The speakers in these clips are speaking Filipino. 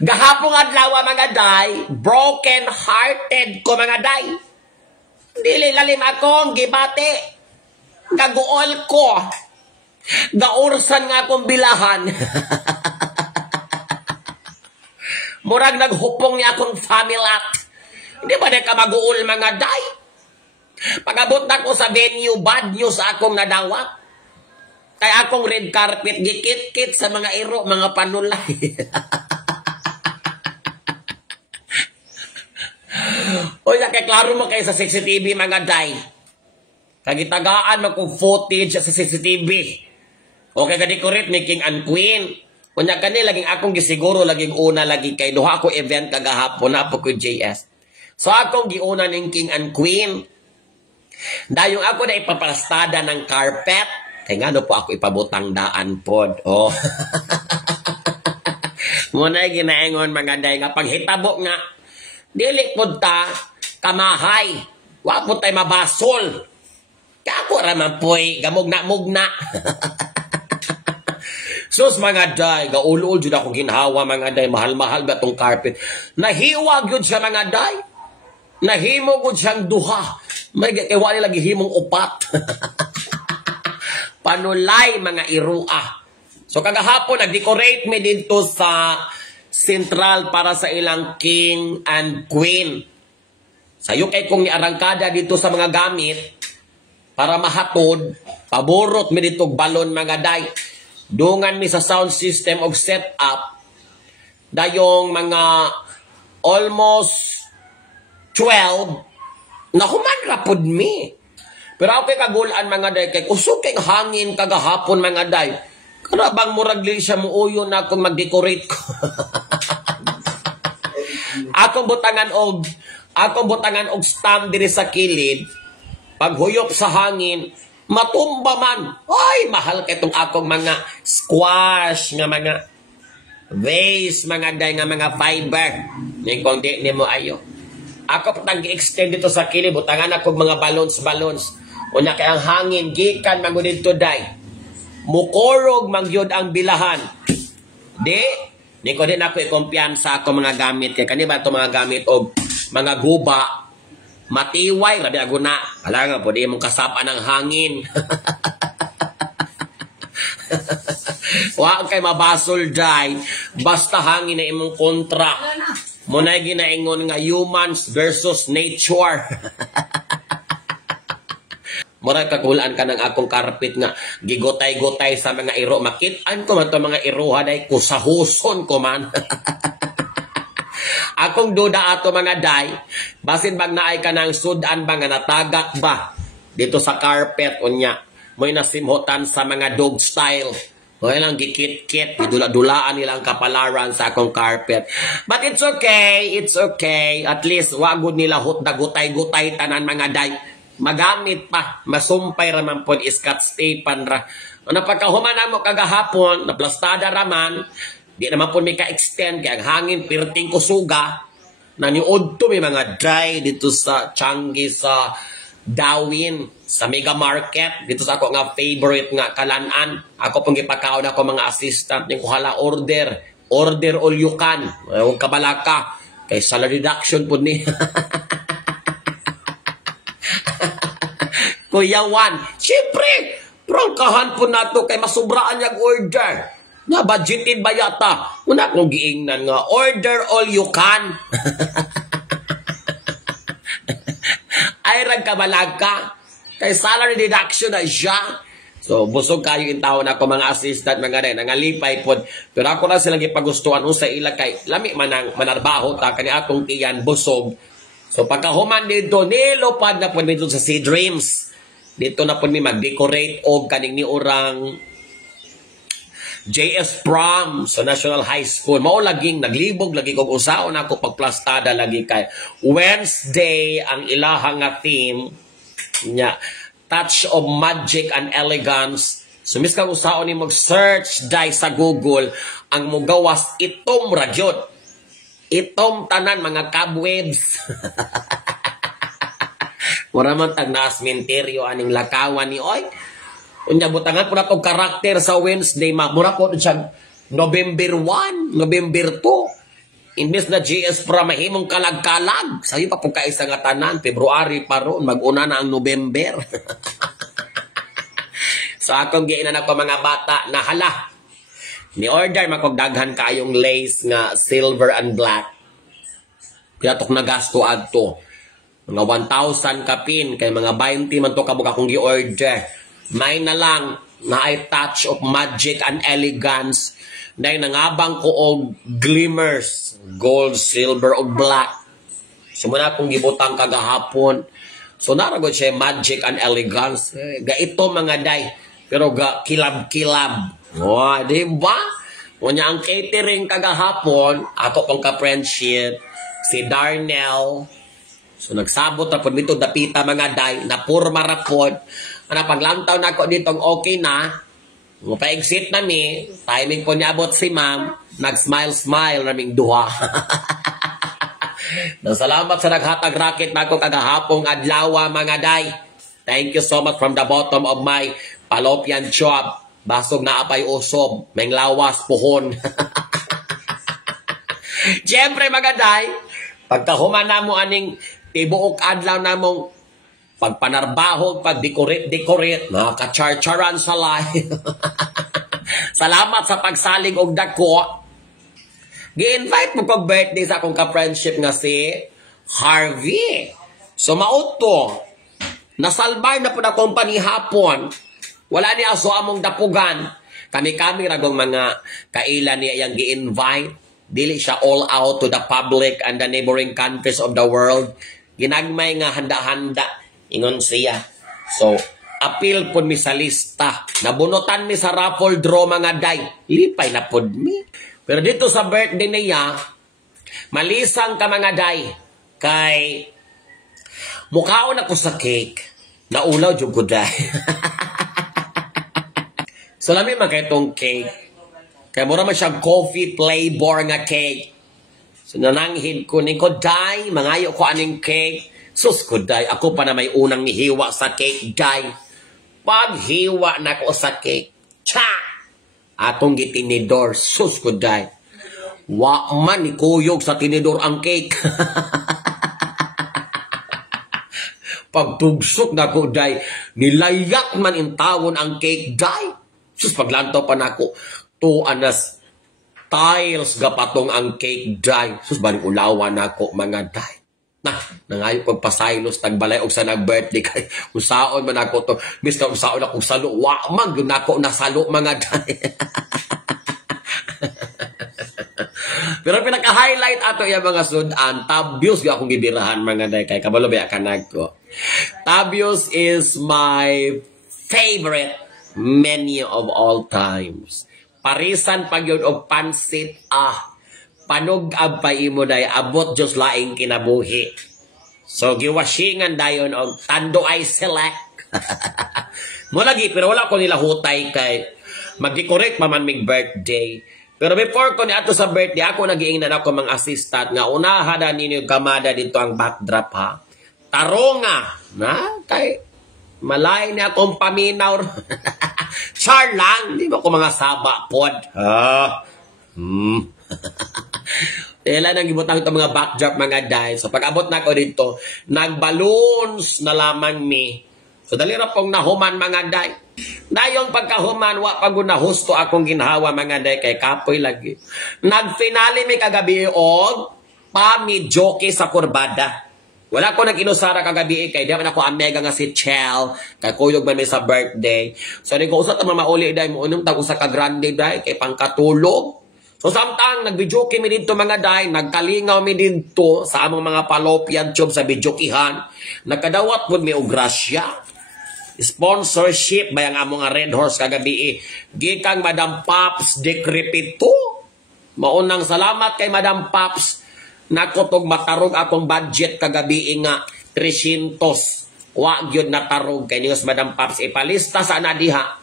Gahapong adlaw mga day, broken hearted ko mga day. Dili lalim akong gibati. Gaguol ko. Gaursan nga akong bilahan. Murag naghupong niya akong familat. Hindi ba na ka mag-uol mga day? Pagabot na ko sa venue, bad news akong nadawat. Kaya akong red carpet, gikit-kit sa mga iro, mga panulay. O yan, kay klaro mo kayo sa CCTV mga day. Kagitagaan mo kong footage sa CCTV. Okay, ka-decorate ni King and Queen. Kunya kani, laging akong gisiguro, laging una, lagi kay duha ko event kagahapon na po ko JS. So akong giuna ng King and Queen. Dayong ako na ipapastada ng carpet. Kaya nga po ako ipabutang daan pod. Oh. Muna ginaingon mga day nga paghitabo nga. Dili pod ta kamahay. Wa po tay mabasol. Kako raman po'y gamugna-mugna. Sus mga day, gaulul jud ako ginhawa mga day, mahal-mahal ba tong carpet. Nahiwag yun siya mga day. Nahimo gud siyang duha. May kaya lagi himong upat. Panulay mga irua. So kagahapon nag-decorate me dito sa Central para sa ilang King and Queen. Sayo kay kong niarangkada dito sa mga gamit para mahatod, paborot mi dito balon mga day. Dungan mi sa sound system og setup. Dayong mga almost 12 na human rapod mi. Pero ako kay kagulaan mga day, kay usok kay hangin kagahapon mga day. Karabang muragli siya muuyo na akong mag-decorate ko. Akong butangan og stamp diri sa kilid. Paghuyop sa hangin, matumba man. Ay, mahal kay itong akong mga squash, nga mga vase, mga day, nga mga fiber. Ning kung di mo ayo. Ako patang gi-extend dito sa kilid, butangan akong mga balloons. Una kay ang hangin, gikan magudid to day. Mukorog magyod ang bilahan. Di ko din ako i-kumpiyansa ako mga gamit. Kaya kanina ito mga gamit o mga guba, matiway, rabi aguna. Alam nga po, di mong kasapa ng hangin. Huwag kay mabasol day, basta hangin na imong kontra. Muna ginaingon nga humans versus nature. Murag kakulaan ka ng akong carpet nga gigotay-gotay sa mga iro. Makitaan ko man ito mga iroha day kusahuson ko man. Akong duda ato mga day, basin bag naay ka ng sudan ba nga natagak ba dito sa carpet unya. Mo'y nasimhotan sa mga dog style. O lang gikit-kit, dula-dulaan nilang kapalaran sa akong carpet. But it's okay. At least wagod nila gutay-gutay tanan mga day. Magamit pa, masumpay raman po, Scotch tape ra. Ano pagkahuman na mo kagahapon, naplastada raman, di naman po may ka-extend, kaya hangin, pirting ko suga, naniod to may mga dry dito sa Changi, sa Darwin, sa Mega Market, dito sa ako nga favorite nga kalanan. Ako pong ipakaon ako mga assistant, yung kuhala order all you can, huwag kabalaka, kay salary reduction po ni. Kuya Juan, siyempre, prangkahan po nato kay masubraan niyag order. Na budgeted ba yata? Una kong giingnan nga, order all you can. Ay, ragkabalag ka. Kay salary deduction na siya. So, busog kayo in taon ako mga assistant, mga rin, nangalipay po. Pero ako na silang ipagustuhan sa ila kay lami manang manarbaho ta, kani atong tiyan, busog. So, pagkahuman dito, nilopad na po dito sa Sea Dreams. Dito na po mi mag-decorate o kaning ni orang JS Prom sa National High School. Maulaging naglibog, lagi kong usaon ako pagplastada lagi kay Wednesday ang ilahang nga theme niya, touch of magic and elegance. So, mis kang usaon ni mag-search dahil sa Google ang mugawas itom radyot. Itom tanan mga cobwebs. Mura man tag na sementeryo aning lakawan ni oy. Unya butangan po na itong karakter sa Wednesday. Mura po siya November 1, November 2. Imbes na GS para mahimong kalag-kalag. Sa'yo pa po kaisa nga tanan. February pa ron. Mag-una na ang November. So akong giinan ako mga bata na hala. Ni-order makogdaghan kayong lace nga silver and black. Piyatok na gasto adto. Mga 1,000 kapin. Kaya mga 20 man to kabuk akong gi-order. May na lang na ay touch of magic and elegance. Dahil nangabang ko og glimmers. Gold, silver, o black. So muna akong gibutang kagahapon. So naragod siya magic and elegance. Ga ito mga day. Pero ga kilab-kilab. Oh, di ba? Kunya ang catering kagahapon, ako pang ka-friendship, si Darnell. So nagsabot na po dito dapita mga day, na purma rapod. Ano paglantaw na ako dito okay na. Pa-exit na mi, timing po niya abot si ma'am, nag-smile-smile naming duha. Salamat sa naghatag racket na ako kagahapong adlaw mga day. Thank you so much from the bottom of my fallopian tube. Basog na apay usob, may lawas puhon. Siyempre mga day, pagkahuman na mo aning tibuok adlaw na mong pagpanarbahog, pagdecorate, nakachar-charan sa live. Salamat sa pagsalig og dako. Gi-invite mo kong birthday sa akong ka-friendship nga si Harvey. So mauto, nasalbay na po na company hapon. Wala niya aso among dapugan. Kami-kami ragong mga kailan niya yang gi-invite. Dili siya all out to the public and the neighboring countries of the world. Ginagmay nga handa-handa. Ingon siya. So, appeal po mi sa lista. Nabunutan mi sa raffle draw mga day. Lipay na po mi. Pero dito sa birthday niya, malisang ka mga day. Kay, mukhaon ako sa cake. Naulaw yung ko day. So, lamin mga itong cake. Kaya mura man siyang coffee flavor nga cake. So, nananghid ko ni ko day. Mangayo ko aning cake. Sus ko day, ako pa na may unang hiwa sa cake day. Paghiwa na ko sa cake, cha! Atong gitinidor, sus ko day. Wa man ni kuyog sa tinidor ang cake. Pagtugsok na ko day, nilayak man in tawon ang cake day. Sus paglantaw pa na ko, tuanas tiles gapatong ang cake day. Sus balik ulawan na ko mga day. Nangayo pagpasaylos tagbalay og sa nag-birthday kay usaon man ako to mister usaon ako salo wa man gyud nako nasalo mga day. Pero pinaka-highlight ato ya mga sudan tabios gyud akong gibirahan mga day kay kabalo ba kanag ko. Tabios is my favorite menu of all times. Parisan pag yun og pansit panugab pa imo day abot just laing kinabuhi. So giwasingan dayon og tando ay select. Mo lagi pero wala ko nila hutay kay mag-decorate pa man mig birthday. Pero before ko ni ato sa birthday ako nagiingnan ako mga assistant nga unaha na ninyo kamada dito ang backdrop ha. Taronga na kay malay ni akong paminaw. Char lang, di ba ko mga saba pod. Kailan nang gibutang ito mga backdrop mga day. So pag abot na ko dito, nagballoons na lamang mi. So dali ra pong nahuman mga day. Dayong pagkahuman, wa pag nahusto akong ginhawa mga day kay kapoy lagi. Nagfinali mi kagabi og pami joke sa kurbada. Wala ko nag-inusara kagabi kay di man ako amega nga si Chel kay kuyog man mi sa birthday. So ni ko usat ta mauli day mo unong tag usa ka grande day kay pangkatulog. So samtang nagbijoke mi dito mga day, nagkalingaw mi dito sa among mga fallopian tube sa bijokihan. Nagkadawat pud mi og grasya. Sponsorship bayang among nga Red Horse kagabi gikang Madam Pops Decrepito. Maunang salamat kay Madam Pops. Nakotog matarog akong budget kagabi nga 300. Wa gyud natarog kay niyos Madam Pops ipalista sa ana diha.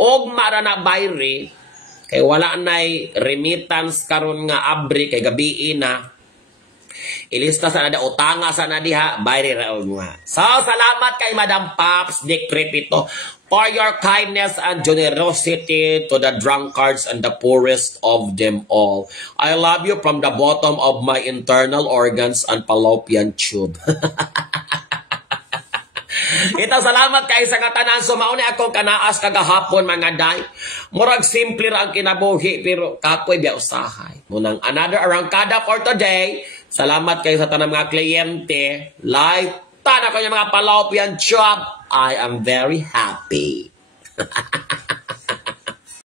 Og mara na bayre kay wala nay remittance karon nga abri kay gabi na. Ilista sa nada utanga sa nadiha bayre ra og mga. So salamat kay Madam Pops Decrepito. for your kindness and generosity to the drunkards and the poorest of them all. I love you from the bottom of my internal organs and fallopian tube. Ito, salamat kay sa katanan. So, mauni akong kanaas kagahapon, mga day. Murag simple ra ang kinabuhi, pero kapoy biya usahay. Munang another arangkada for today. Salamat kay sa tanang mga kliyente. Like, tana ko yung mga fallopian tube. I am very happy.